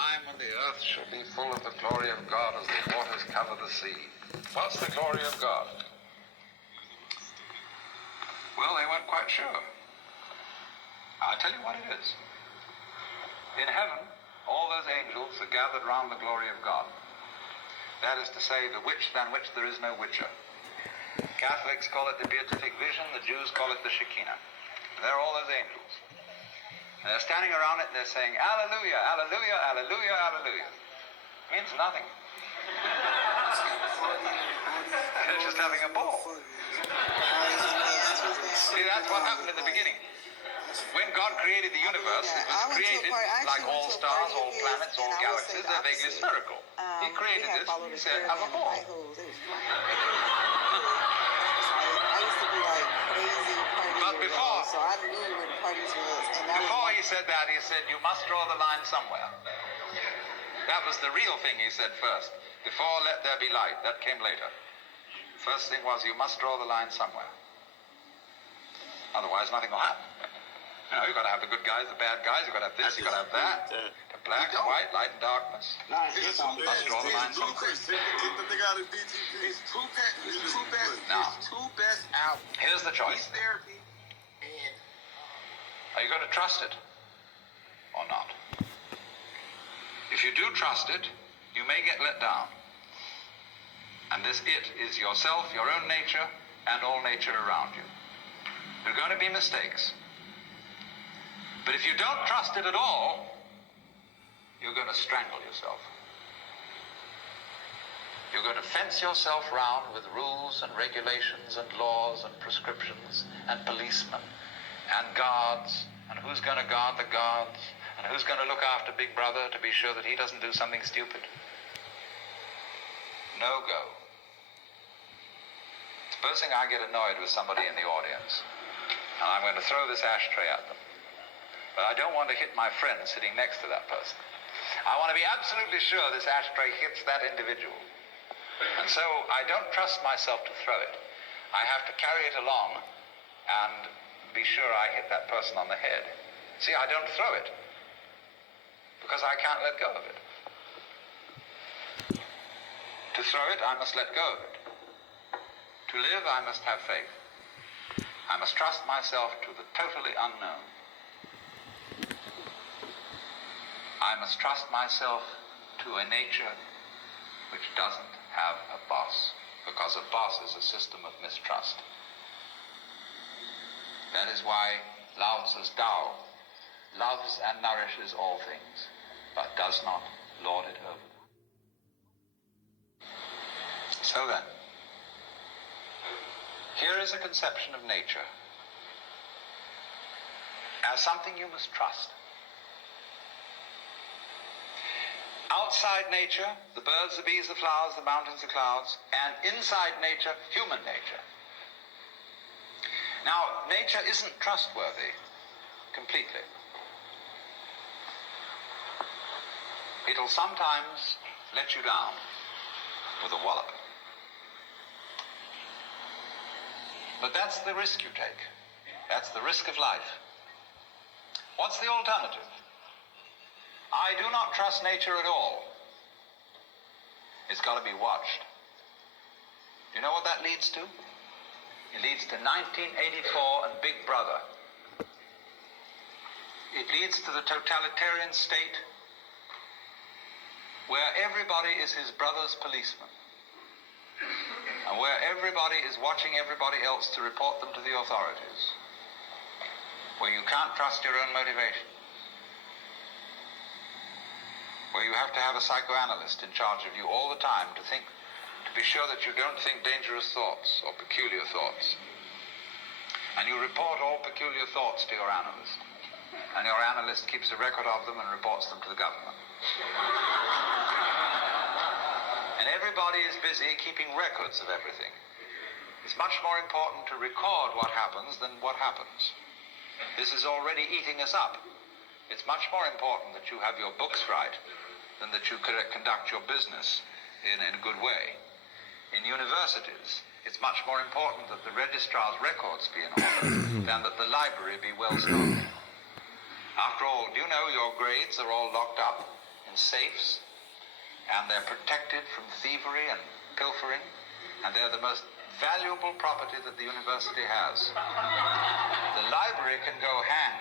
time when the earth shall be full of the glory of God as the waters cover the sea. What's the glory of God? Well, they weren't quite sure. I'll tell you what it is. In heaven, all those angels are gathered round the glory of God. That is to say, the which than which there is no witcher. Catholics call it the beatific vision, the Jews call it the Shekinah. They're all those angels. And they're standing around it and they're saying, Alleluia, Alleluia, Alleluia, Alleluia. It means nothing. They're just having a ball. See, that's what happened in the beginning. When God created the universe, it was created like all stars, all planets, all galaxies. They're vaguely spherical. He created this, he said, have a ball. But before he said that, he said, you must draw the line somewhere. That was the real thing he said first. Before let there be light, that came later. First thing was, you must draw the line somewhere. Otherwise, nothing will happen. You know, you've got to have the good guys, the bad guys, you've got to have this, you've got to have that. The black and white, light and darkness. Must draw the line somewhere. Now, here's the choice. Are you going to trust it or not? If you do trust it, you may get let down. And this it is yourself, your own nature, and all nature around you. There are going to be mistakes. But if you don't trust it at all, you're going to strangle yourself. You're going to fence yourself round with rules and regulations and laws and prescriptions and policemen and guards, and who's going to guard the guards, and who's going to look after Big Brother to be sure that he doesn't do something stupid. No go. Supposing I get annoyed with somebody in the audience, and I'm going to throw this ashtray at them, but I don't want to hit my friend sitting next to that person. I want to be absolutely sure this ashtray hits that individual. And so I don't trust myself to throw it. I have to carry it along and be sure I hit that person on the head. See, I don't throw it because I can't let go of it. To throw it, I must let go of it. To live, I must have faith. I must trust myself to the totally unknown. I must trust myself to a nature which doesn't have a boss, because a boss is a system of mistrust. That is why Lao Tzu's Tao loves and nourishes all things, but does not lord it over them. So then, here is a conception of nature as something you must trust. Outside nature, the birds, the bees, the flowers, the mountains, the clouds, and inside nature, human nature. Now, nature isn't trustworthy completely. It'll sometimes let you down with a wallop. But that's the risk you take. That's the risk of life. What's the alternative? I do not trust nature at all. It's got to be watched. You know what that leads to? It leads to 1984 and Big Brother. It leads to the totalitarian state where everybody is his brother's policeman, and where everybody is watching everybody else to report them to the authorities, where you can't trust your own motivation, where you have to have a psychoanalyst in charge of you all the time to be sure that you don't think dangerous thoughts or peculiar thoughts. And you report all peculiar thoughts to your analyst, and your analyst keeps a record of them and reports them to the government. And everybody is busy keeping records of everything. It's much more important to record what happens than what happens. This is already eating us up. It's much more important that you have your books right than that you conduct your business in a good way. In universities, it's much more important that the registrar's records be in order than that the library be well stocked. After all, do you know your grades are all locked up in safes, and they're protected from thievery and pilfering, and they're the most valuable property that the university has. The library can go hang.